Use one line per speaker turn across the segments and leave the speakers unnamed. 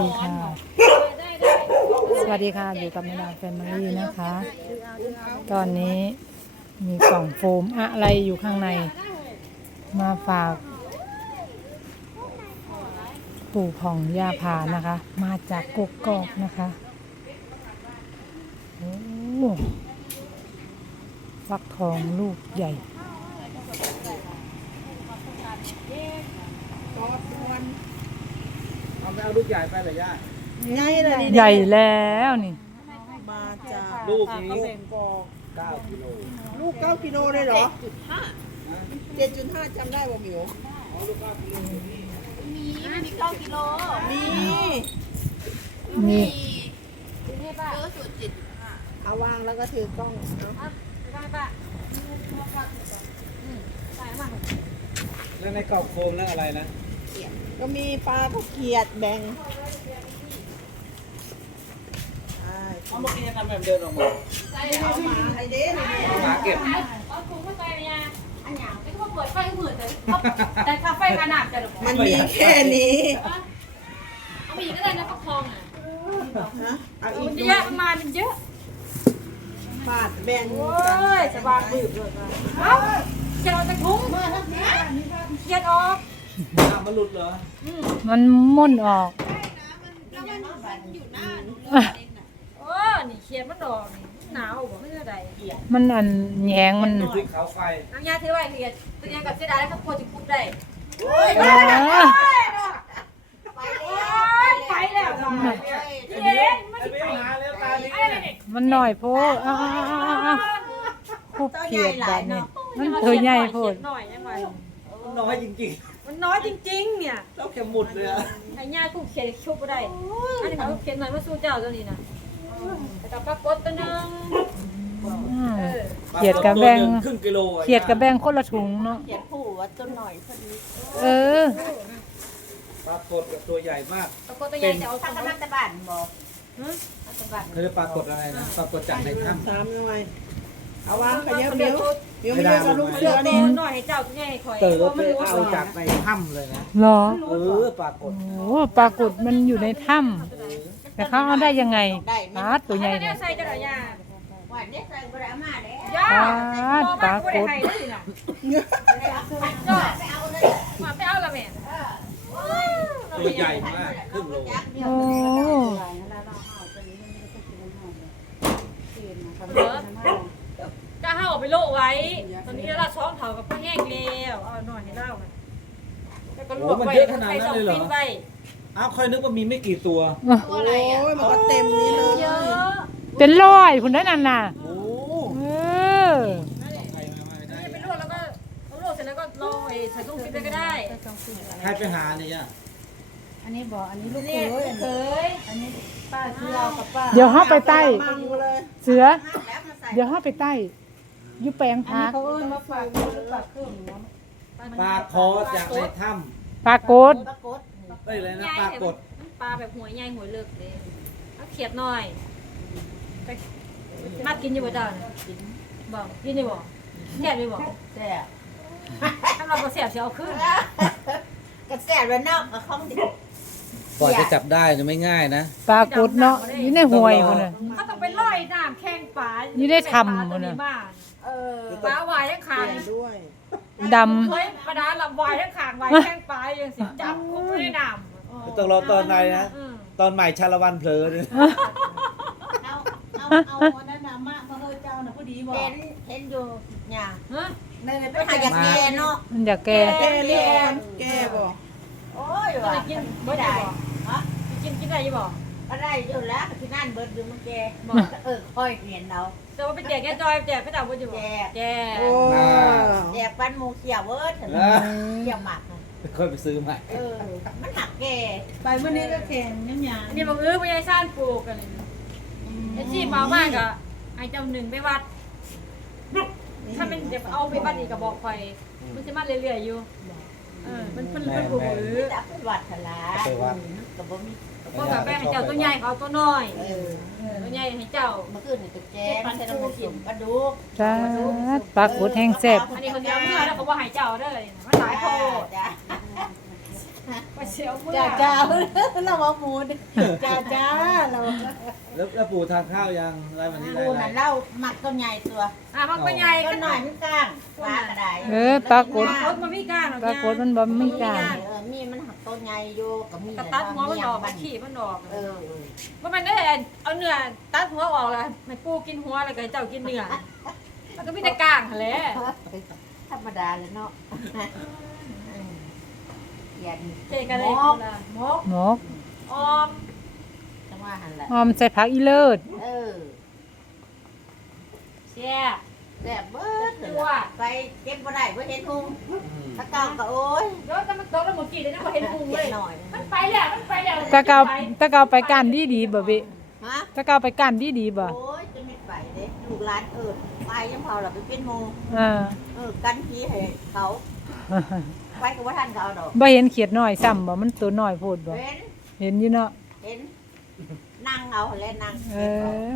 ดีค่ะ สวัสดีค่ะ อยู่กับแม่ดาแฟมิลี่นะคะ ตอนนี้มีกล่องโฟมอะไรอยู่ข้างใน มาฝากปู่ผ่องย่าพานะคะ มาจากกกอกนะคะโอ้ฟักทองลูกใหญ่
เอาไปเอาลูกใหญ่ไปเลยย่า
ใหญ่เลย
ใหญ่แล้วนี่
มาจาก
ลูกนี้
แบ่งกอก
9 กิโล
ลูก9 กิโลเลยเหรอ 7.5 จำได้บ่หมิว
มี9 กิโล
มี
นี่
เยอะสุดจิต
เอาวางแล้วก็ถือกล้องเนาะ
แล้วในกรอบโฟมแล้วอะไรนะ
ก็มีปลาตะเกียดแบ่ง
เอาเมื่อกี้จะทำแบบเดินออกมา
เอามาไอ้เด้
หมาเก็บ
อันอย่างไม่ก็เปิดไฟมืดเลยแต่ถ้าไฟขนาดจะหรอ
มันมีแค่นี้
เอามีก็ได้นะฟักทองอ่ะ
ฮะเอาอี
มั
ก
นเยอะประมาณเยอะ
ปาดแบ่ง
โอ้ยสบายบืบเลยเอ้าเขียนออกจากถุงเขียนออก
มันหลุดเหรอ
มันม่นออก
โอ้นี่เขียนมันดอกนี่หนาวบ่ไม่ได้
มันอันแยงมัน
พริกเขาไฟ
น้ำยาถือไว้เขียนตัวนี้กับเสียดายแล้วก็ควรจะคุบได้
เออ
ไปแล้วเย็นมัน
ไอ้เบี้ยหาแล้วตาดี
มันหน่อยโพดคุบเขียดแบบนี้มันตัวใหญ่โพด
หน่อยยังไง
มันน้อยจริง
มันน้อยจริงๆเนี่ย
ๆเราแค่หมุดเลยอะ
ไอ้ย่ากูเขียนชุบบ่ได้อันนี้เขาเขียนหน่อยว่าสู้เจ้าตัวนี้นะแต่กับปรากฏตัวนึง
เขียดกับแบง
ครึ่งกิโลอะ
เขียดกับแบงคนละถุงเนาะ
เขียนผู้ว่าต้นหน่อยพอดี
เออ
ปลากดกับตัวใหญ่มาก
ปรากฏตัวใหญ่จะเอา
ถ้า
ทำ
กำลังตะบานบอกรัฐบาล
เขาเรียกปลากดอะไรนะปลากดจากในถ้ำ
3หน่วยเอาวางขยับเดี๋ยวไม่ได้กับลูกเสื
เลื
อ
อก
นี่
หน่อยให้เจ้าตัวใหญ่คอย
เต๋อไปเอาจากในถ้ำเลยนะ
เหรอ
ปลากด
โอ้ปลากดมันอยู่ในถ้ำแต่เขาเอาได้ยังไงปลาตัวใหญ่
เนี่
เนี่ย ย
ใส่จะหน่อยย่า
ว่าเนี่ยใส่บ่ได้เอามาแล้ว
ย่าปรากฏให้ได้น่ะจ้ามาไปเอาละแม่
ตัวใหญ่มากครึ่งโล
โอ้
จะเห่าไปโลไว้ ตอนนี้เราซ้อมเผากับพ่อแห้งแล้วเอาหน่อยให้เล่าแล้วก็ลวกไว้ใส่2ปิ้นไว้
อ้าวค่อยนึกว่ามีไม่กี่ตัว
โอ้ยมันก็เต็มนี้เลย
เยอะ
เป็นร้อยคุณได้นั่นน่ะ
โอ้
เออ
ใครมาไม่ได้
ไปลวกแล้วก็ลวกเสร็จแล้วก็โรยใส่ตู้ฟิตก็ได้
ใครไปหาเนี่ย
อันนี้บอกอันนี้ลูก
นี่
เขย
เคย
อันนี้ป้าคือเรากับป้า
เดี๋ยวห้าไปใต้
มั่งเลย
เสือ เดี๋ยวห้าไปใต้อยุแปลง
อัน
พั
นี้
ก
เขาเอิ้นมาฝากคนหรือฝากเครื่องเนาะ
ปลาคอจากในถ้
ปลากด
ปรากฏ
ำเอ้ยอะไรนะปลากด
ปลาแบบหัวใหญ่หัวเลิกเลยเอาเขียดหน่อยมากินอยู่บ่เจ้าน่ะบอกกินอยู่บ่แซ่บอยู่บ่
แซ่บ
ถ้าเราบ่แซ่บสิเอาขึ้น
ก็แซ่บแล้วเนาะเอาของดิ
ก่อนจะจับได้จะไม่ง่ายนะ
ปลากดเนาะอยู่ในห่วยคนน่ะ
เขาต้องไปลอยน้ำแข้งปลา
นี่ได้ทำ
ปลา
หม
ตัว
ด
นี้
น่ะ
บ้าน
เออ
ปลาหวายทั้งขาง
ด้วย
ด
เฮ้ยปลาดาลำวายทั้งขางวายแข้งปลายังสิจับคุบไม่ได้น้ำ
ต้องรอตอนไหนนะ ตอนใหม่ชาละวันเผลอเนี่ย
เอาอันนั้นน่ะมาเฮ้ยเจ้าน่ะผู้ดีบอก
เห็นอยู่เนี่ย
ฮะ
ในไป
ไปหาอยากแก่เนาะ
ำมันอยากแก่
แก่เรียนแก่บ่โอ้ย
จะ
ว่ะ
กินบ่ได้บ่
ฮะ
กินได้อยู่บ่
อะไรอยู่แล้วที่นั่นเบิดอยู่มันแก่ค่อยเห็นเรา
แต่ว่าไปแจกแกจอยแจกไปตามบ่อยู่บ่แจก
โอ้แก่ปันหมูเขียวเวิร์ดเห็นไหมเขียวหมัก
ค่อยไปซื้อใหม่
มันหักแก่
ไปเมื่อนี้ก็แข่งยังหยา
อันนี้บ่ไปยายซ่านปลูกกันเลยไอ้ที่เมามากอ่ะไอ้เจ้าหนึ่งไปวัดถ้ามันจะเอาไปวัดอีกก็บอกข่อยมันสิมาเรื่อยๆอยู่มันปลูก
จะไปวัดทลากับบ่มี
พวกแบบแม่ให้เจ้าตัวใหญ่เขาตัวน้อยตัวใหญ่ให้เจ้า
เมื่อคืนนี่ก็แจ้งใช้น้ำมันสุ่มกระดูก
จ้าปลากดแห้งแซ่บ
อันนี้คนเดียวเมื่อแล้วเขาว่าให้เจ้าเด้อมันหลายโพด
จ้ะ
ไปเสียวเมื่อ
จ้าเราว่าหมูจ้าเรา
แล้วปู่ทานข้าวยังได้วันนี้ได้
ปู
อะไร
น่ะเล่าหมักต้นใหญ่ตัว
มันก็ใหญ่
ต้
ก็
น
ห
ห
น่
น่
อ
อย ยมันกลางปลากระได
ปลากด
รถมันไม่กล้าหรอก
ปรากฏมันบ่มีกล้า
มีมันหักต้นใหญ่อยู่กับมี
กระตัดหัวมันออกขี้มันออก
เ
ว่ามันได้เอาเนื้อตัดหัวออกแล้วไม่ปูกินหัวแล้วก็เจ้ากินเนื้อมันก็มีแต่กลางหั่นแหละ
ธรรมดาเลยเนาะเย็น
เจกันเลยหมก
หมก
ออม
จังว่าหันแหละ
ออมใส่ผักอีเลิศ
แช่
แบบเบิดไปเก็บบ่ได้บ่เห็นหุงตะเกาก็โอ้ย
รถมันตกแล้วหมดกี่เลยนะพอเห็นพุงเลย
หน่อย
มันไปแล้ว
ตะเกาไปกันดีบ่บิ
ฮะ
ตะเกาไปกันดีบ่
โอ้ยจะไม่ไปเด้ลูกหลานไปยังเผาเราไปเป็นโม
อ่า
กันผีให้เขาไปกับว่าท่านเขาดอก
บ่เห็นเขียดน้อยซ้ำบ่มันตัวน้อยโพดบ่
เห็น
เห็นอยู่เนาะ
เห็นนั่งเอาแล้วนั่ง
เออ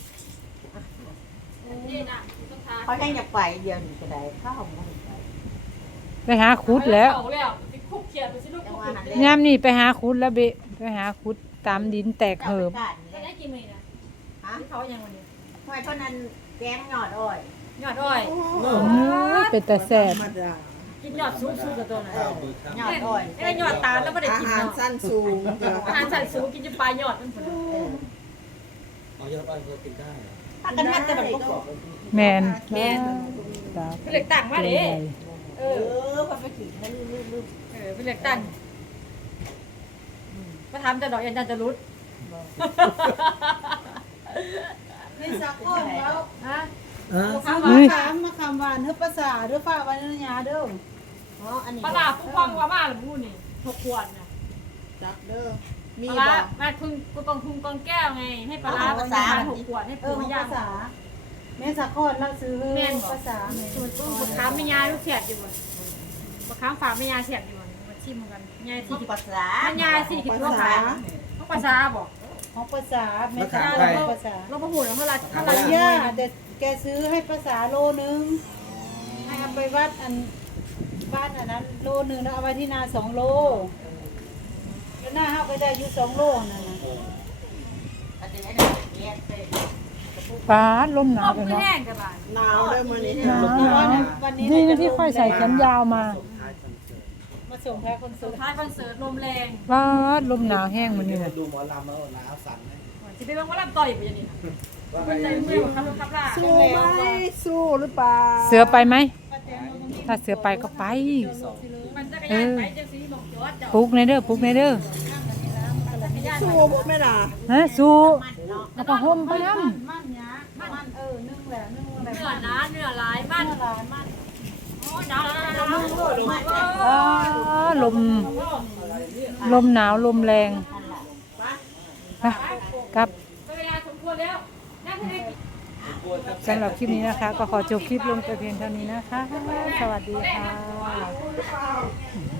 นี่นะต้องทา
เขายังจะไปเดียวนี่ก็ได้เข้าห้องบ่ไป
ไปหาขุดแล้ว
ไปคุกเขียดไปสิลูก
จัง
คุก
ว่าหัน
ยามนี้ไปหาขุดแล้วเบะไปหาขุดตามดินแตกเหิบ
จะได้กี่มื้อนะ
ฮะ
ที่เขายังวันนี้
ทำไมเพราะนั้นแกงหยอดอ้อย
ยอดอ้อย
โอ้ยเป็นตาแซ่บ
กินยอดสูงกับตัวไหน
ข้าวมือข้าว
หยอดอ้อย
ไอ้ยอดตาลแล้วไม่ได้กิน
อาหาร
เนาะ
สั้นสูง
อาหารสัตว์สูงกินจะปลายอดมันผล
เอายอดอ้อยก็กินได้เหรอ
ถ้ากันมันจะแบบก็
แม่นตา
เป็นเหล็กตั้งมาเด้เออ
พอไปถึงนั่นลืม
เป็นเหล็กตั้งมาทำจะดอกยันจะรุด
ในสักก้อนแล้ว
ฮะ
มาคำหวานเด้อภาษาเด้อฝ้าวันนี้ยาเด้อ
อ๋ออันนี้
ปลาผู้ฟังว่ามาหรือมูนี่6 ขวดนะ
จักเด้อมี
ปลา
บ่
แม่พึ่งกูต้องพึ่งกองแก้วไงให้ปลาประมาณ6 ขวดให้
เอ
ปู
อ
ย่าง
ภาษาแม่สักก้อนเราซื้อภาษาแม่
ส่วนกุ้งมะขามไม่ยาลูกเสียดอยู่บ่มะขามฝากไม่ยาเสียดอยู่บ่มาชิมกันยายสิ
ภาษา
มันยายสิคิดว่าขายต้องภาษาบอก
ของภาษาแม่สักภาษา
เราประหูเท่าไหร่
ย่าแต่แกซื้อให้ภาษาโลนึงให้เอาไปวัดอันบ้านอันนั้นโลนึงแล้วเอาไว้ที่นา2 โลแล้วหน้าเฮาก็ได้อยู่2 โลนั่นน่ะ
อันนี้อันนี้แยกเป็น
ปลาลมหนาว
เอา
ไป
คือ
เนาะ
แห้งกันบ้าน
หนาวเด้อมื้อนี้
หนาว
วันนี้
ดีนะที่ค่อยใส่แขนยาวมา
มาส่งแค่คน
สุ
สุ
ด
ด
ท้ายคอนเสิร์ตลมแรง
ปลาลมหนาวแห้งมื้อนี้น่ะ
ดูหมอลำแล้วหนาวสั่นไหม
จะไปเบิ่งว่าลำต่อยอยู่อย่างนี้
ว่า
มันใจ
ไง
เมื่อยครับครับล่ะ
สู้ไหมสู้หรือเปล่า
เสือไปไหมถ้าเสือไปก็ไป
มันจักรยานไปจังสีหมองจอดเจ้า
ปลุกในเด้อปลุกในเด้อ
จักรยาน
สู้บ่แม่ล่ะ
ฮะสู้
มันเนาะ
เอาผ้าห่มไปนำ
มันยะมันนึ่งแหละนึ่งอะไร
เนื้อหนาเนื้อหลายมัน
หลายมัน
โอ้หนาว
ลมหนาวลมแรงไปกลับ
จักรยานสมควรแล้วนั่งให้
สำหรับคลิปนี้นะคะ ก็ขอจบคลิปลงแต่เพียงเท่านี้นะคะ สวัสดีค่ะ